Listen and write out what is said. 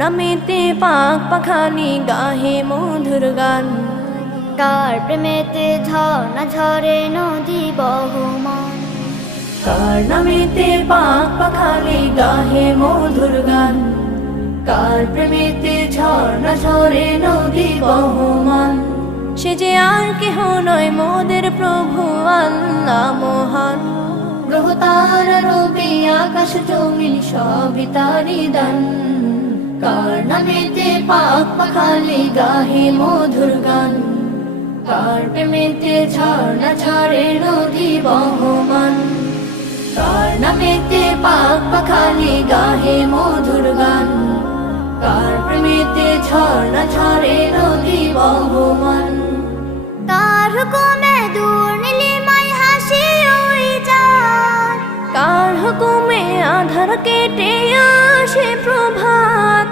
নামেতে পাক পাখালি গাহে মধুর গান, কার প্রেমেতে ঝর্ণা ঝরে নদী বহমান, কার নামেতে পাক পাখালি গাহে মধুর গান, কার প্রেমেতে ঝর্ণা ঝরে নদী বহমান। সে যে আর কেহ নয় মোদের প্রভু আল্লাহ মহান, গ্রহ তারা রবি আকাশ জমিন সবই তারি দান। কার নামেতে পাক পাখালি গাহে মধুর গান, কার প্রেমেতে ঝর্ণা ঝরে নদী বহমান, কার নামেতে পাক পাখালি গাহে মধুর গান, কার প্রেমেতে ঝর্ণা ঝরে নদী বহমান। কার হুকুমে দূর নীলিমায় হাসি উড়ে যায়, কার হুকুমে আধার কেটে আসে প্রভাত,